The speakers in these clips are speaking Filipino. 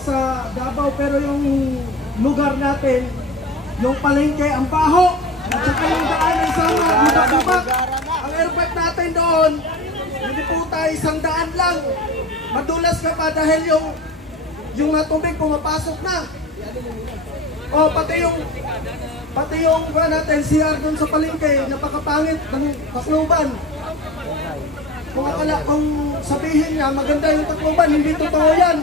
sa Davao, pero yung lugar natin, yung palengke, ang baho, at saka yung daan ay sama, lubak-lubak. Ang airport natin doon, hindi po tayo 100 lang. Madulas ka pa dahil yung tubig pumapasok na. O pati yung natin, CR doon sa palengke, napakapangit ng Tacloban. Kung sabihin niya, maganda yung Tacloban, hindi totoo yan.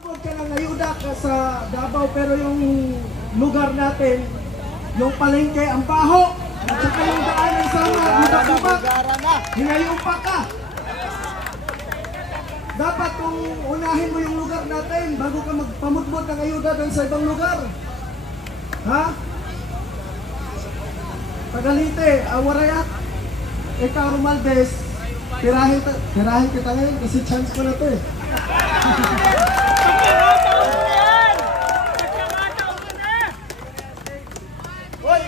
Huwag ka ng ayuda ka sa Davao, pero yung lugar natin, yung palengke, ang baho, at saka yung daan ay sama, lubak-lubak, hinayo pa ka. Dapat kung unahin mo yung lugar natin bago ka magpamudmod ng ayuda doon sa ibang lugar. Ha? Tagalite, Awarayat, ikaw Romaldes, tirahin kita ngayon kasi chance ko na to eh. Hoy,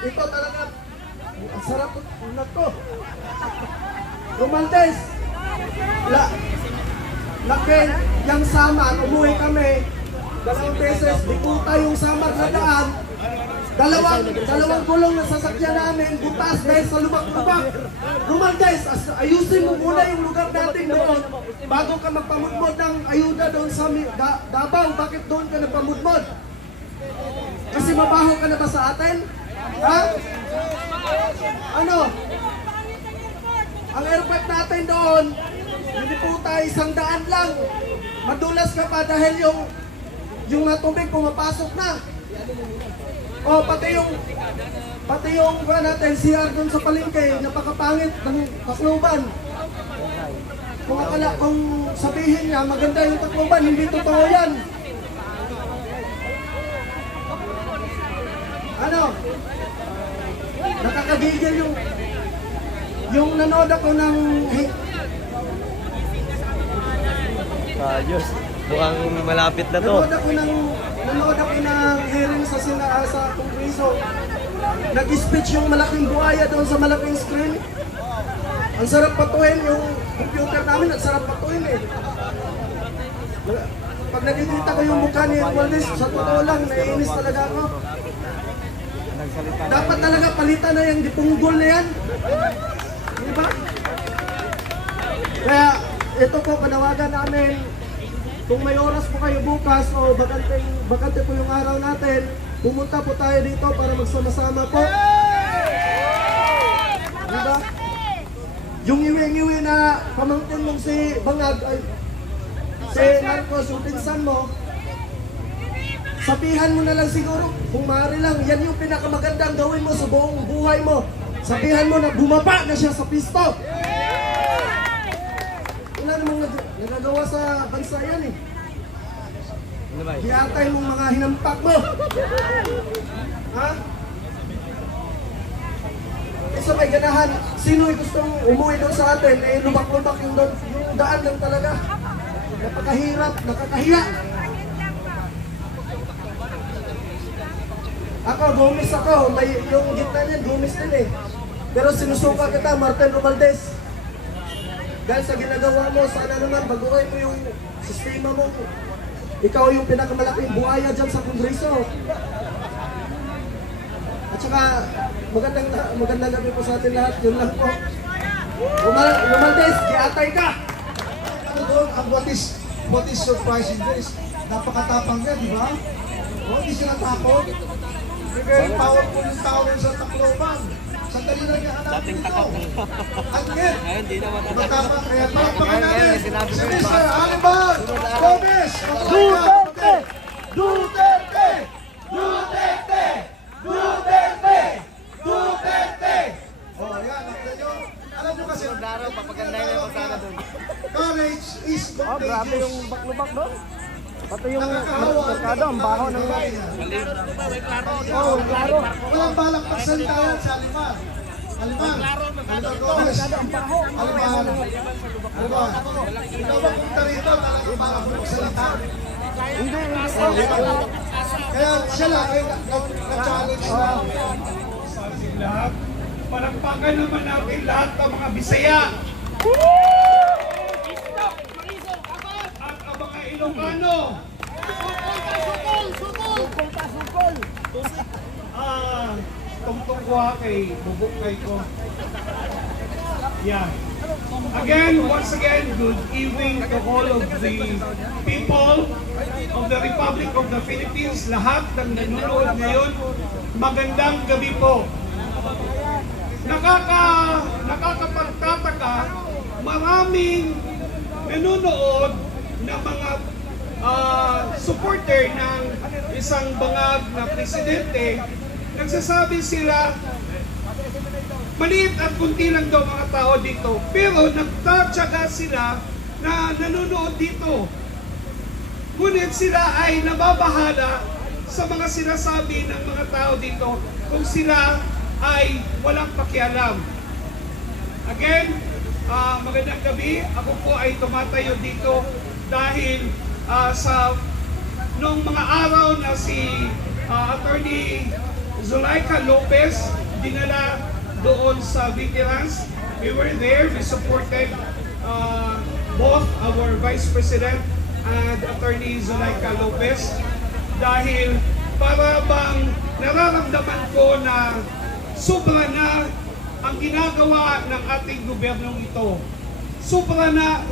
ito talaga, ang sarap na to. Romaldes, laki yung Samar, umuwi kami 2 beses, di po tayong Samar na daan. Dalawang gulong na sasakyan namin, butas dahil sa lubak-lubak. Romaldes, ayusin mo muna yung lugar natin doon bago ka magpamudmod ng ayuda doon sa Davao. Bakit doon ka nagpamudmod? Kasi mabaho ka na ba sa atin? Ha? Ano? Ang airport natin doon, hindi po tayo 100 lang. Madulas ka pa dahil yung tubig pumapasok na. O pati yung natin, CR doon sa palengke, napakapangit ng Tacloban. Kung sabihin niya, maganda yung Tacloban, hindi totoo yan. Ano? Nakakagigil yung nanood ako ng Ayos. Mukhang malapit na to. Nanood ako ng hearing sa Kongreso. Nag-speech yung malaking buhaya doon sa malaking screen. Ang sarap patuhin yung computer namin, ang sarap patuhin eh. Pag nakikita ko yung mukha ni Romaldes, sa totoo lang, naiinis talaga ako. Dapat talaga palitan na yung dipunggol na yan. Diba? Kaya ito po, panawagan namin. Kung may oras po kayo bukas o bakante po yung araw natin, pumunta po tayo dito para magsama-sama po. Diba? Yung iwi-iwi na pamangkin mong si Bangag, ay, si Marcos, yung pinsan mo, sabihan mo na lang siguro, kung maaari lang, yan yung pinakamagandang gawin mo sa buong buhay mo. Sabihan mo na bumaba na siya sa pisto. Wala namang nagagawa sa bansa yan eh. Hiyatay mong mga hinampak mo. Ha? Isa may ganahan, sino ay gustong umuwi doon sa atin, eh lubak-lubak yung daan lang talaga. Napakahirap, nakakahiya. Ako, gumis ako, may yung gitna niyan, gumis din eh. Pero sinusuka kita, Martin Romaldes. Dahil sa ginagawa mo, sana naman baguhin mo yung sistema mo. Ikaw yung pinakamalaking buhaya dyan sa Kongreso. At saka, magandang gabi po sa atin lahat. Yun lang po. Romaldes, kiatay ka! What is surprising this? Napakatapang niya, di ba? Hindi siya natakot. Very powerful yung tower sa Tacloban. Sandali lang niya hanapin ito. At yet, matapang kaya palakpakan natin si Mr. Hannibal Gomez. Duterte! Duterte! Duterte! Duterte! Duterte! Oh, yan. Alam nyo kasi, courage is contagious. Grabe yung baklubak doon. Pati yung merkado, ang baho ng oh, klaro. Walang balak magsalita yan sa Aliman. Aliman. Aliman Gomez. Aliman. Ikaw ba punta rito talagang para magsalita? Hindi. Kaya siya lang ay nag-challenge na. Lahat, palakpakan naman natin lahat ng mga Bisaya. Ano? Tungtong ko kay bubuk kay ko. Yeah. Again, once again, good evening to all of the people of the Republic of the Philippines. Lahat ng nanonood ngayon, magandang gabi po. Nakakapagtataka, maraming nanonood na mga supporter ng isang bangag na presidente. Nagsasabi sila, maliit at kunti lang daw mga tao dito, pero nagtatsaga sila na nanonood dito. Ngunit sila ay nababahala sa mga sinasabi ng mga tao dito kung sila ay walang pakialam. Again, magandang gabi. Ako po ay tumatayo dito dahil sa noong mga araw na si Attorney Zulaika Lopez dinala doon sa veterans. We were there, we supported both our Vice President and Attorney Zulaika Lopez dahil para bang nararamdaman ko na sobra na ang ginagawa ng ating gobyernong ito. Sobra na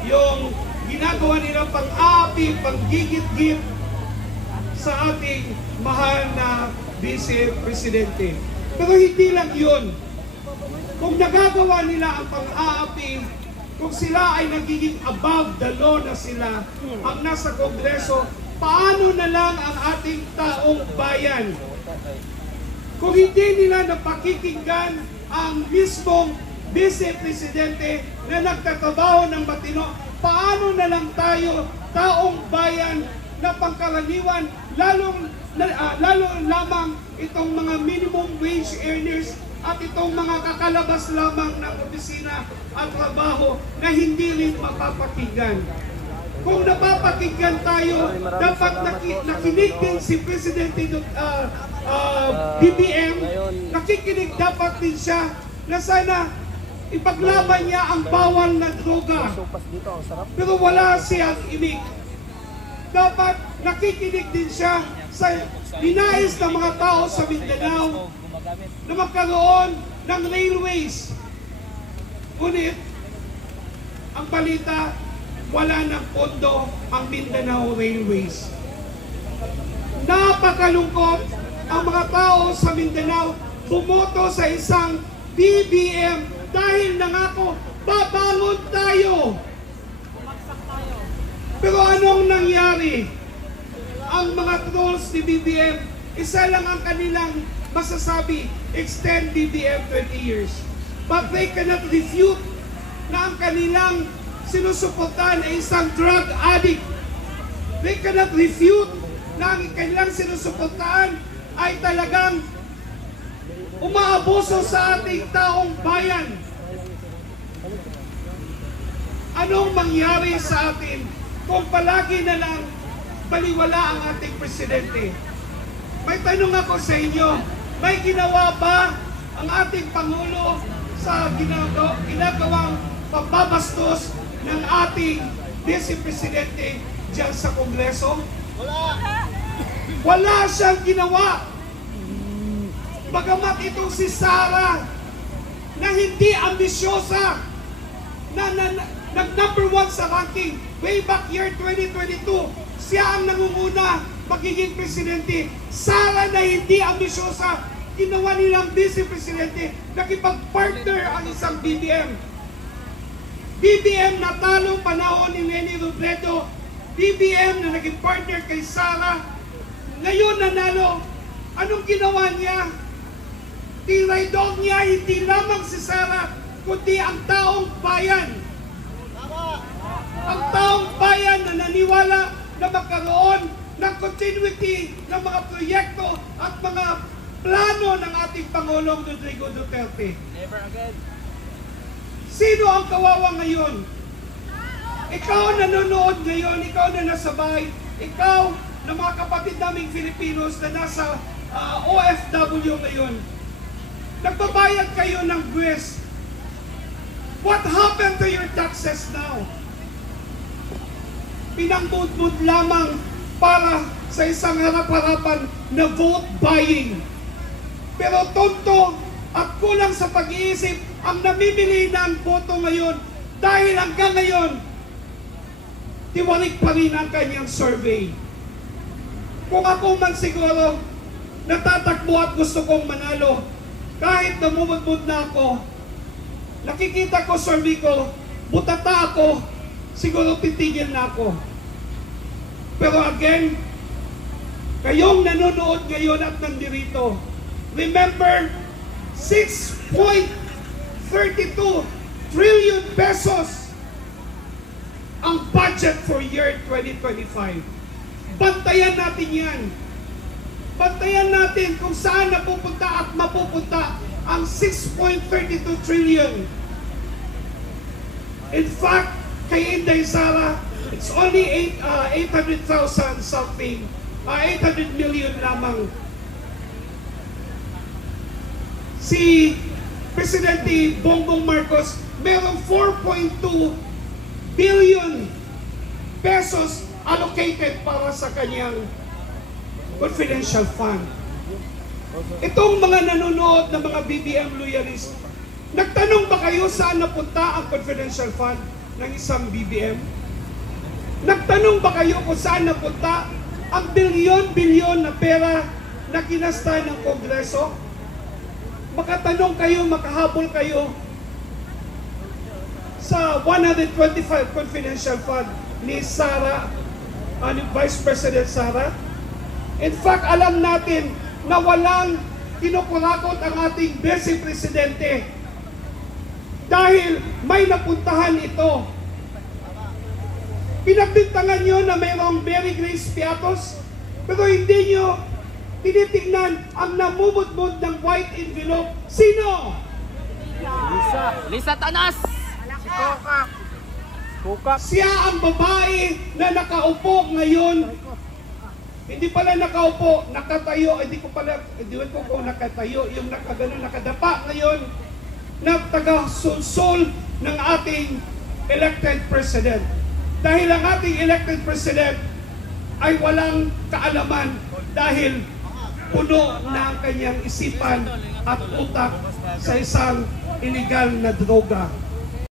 yung ginagawa nila pang-aapi, pang-gigit-git sa ating mahal na Vice Presidente. Pero hindi lang yun. Kung nagagawa nila ang pang-aapi, kung sila ay nagiging above the law na sila ang nasa Kongreso, paano na lang ang ating taong bayan? Kung hindi nila napakikinggan ang mismong Vice Presidente na nagtatrabaho ng matino, paano na lang tayo, taong bayan na pangkaraniwan, lalo lamang itong mga minimum wage earners at itong mga kakalabas lamang ng opisina at trabaho na hindi rin mapapakinggan. Kung napapakinggan tayo, dapat nakinig din si Presidente BBM, nakikinig dapat din siya na sana ipaglaban niya ang bawal na droga. Pero wala siyang imig. Dapat nakikinig din siya sa ninais ng mga tao sa Mindanao na magkaroon ng railways. Ngunit, ang balita, wala ng pondo ang Mindanao Railways. Napakalungkot ang mga tao sa Mindanao bumoto sa isang BBM dahil nangako, babangon tayo. Pero anong nangyari? Ang mga trolls ni BBM, isa lang ang kanilang masasabi, extend BBM 20 years. But they cannot refute na ang kanilang sinusuportahan ay isang drug addict. They cannot refute na ang kanilang sinusuportahan ay talagang umaabuso sa ating taong bayan. Anong mangyari sa atin kung palagi na lang baliwala ang ating presidente? May tanong ako sa inyo, may ginawa ba ang ating Pangulo sa ginagawang pagbabastos ng ating Vice Presidente dyan sa Kongreso? Wala siyang ginawa. Bagamat itong si Sara na hindi ambisyosa, na nag-number 1 sa ranking way back year 2022, siya ang nangunguna magiging presidente. Sara na hindi ambisyosa, ginawa nilang Vice Presidente, nakipag-partner ang isang BBM. BBM na talong panahon ni Leni Robredo, BBM na naging partner kay Sara, ngayon nanalo. Anong ginawa niya? Tinaydog niya hindi lamang si Sara, kundi ang taong bayan. Ang taong bayan na naniwala na magkaroon ng continuity ng mga proyekto at mga plano ng ating Pangulong Rodrigo Duterte. Never again. Sino ang kawawa ngayon? Ikaw nanonood ngayon, ikaw na nasa bahay, ikaw na mga kapatid naming Filipinos na nasa OFW ngayon. Nagbabayad kayo ng buwis. What happened to your taxes now? pinangbudbud lamang para sa isang harap-harapan na vote buying. Pero tonto at kulang sa pag-iisip ang namimili ng boto ngayon dahil hanggang ngayon, tiwalik pa rin ang kanyang survey. Kung ako man siguro natatakbo at gusto kong manalo, kahit namumudmud na ako, nakikita ko survey ko, butata ako, siguro titigil na ako. Pero again, kayong nanonood ngayon at nandirito, remember, 6.32 trillion pesos ang budget for year 2025. Bantayan natin yan. Bantayan natin kung saan napupunta at mapupunta ang 6.32 trillion. In fact, kay Inday Sara, it's only 800,000 something, 800 million lamang. Si Presidente Bongbong Marcos, merong 4.2 billion pesos allocated para sa kanyang confidential fund. Itong mga nanonood na mga BBM loyalists, nagtanong ba kayo saan napunta ang confidential fund ng isang BBM? Nagtanong ba kayo kung saan napunta ang bilyon-bilyon na pera na kinasta ng Kongreso? Makatanong kayo, makahabol kayo sa 125 confidential fund ni Sara, ni Vice President Sara. In fact, alam natin na walang kinukurakot ang ating Vice Presidente dahil may napuntahan ito. Pinagbintangan nyo na mayroong Mary Grace Piatos, pero hindi nyo tinitingnan ang namumudmud ng white envelope. Sino? Lisa Tanas! Si Coca. Siya ang babae na nakaupo ngayon. Hindi pala nakaupo, nakatayo. Hindi ko kung nakatayo. Yung nakadapa ngayon na taga-sulsol ng ating elected president. Dahil ang ating elected president ay walang kaalaman dahil puno na ang kanyang isipan at utak sa isang illegal na droga.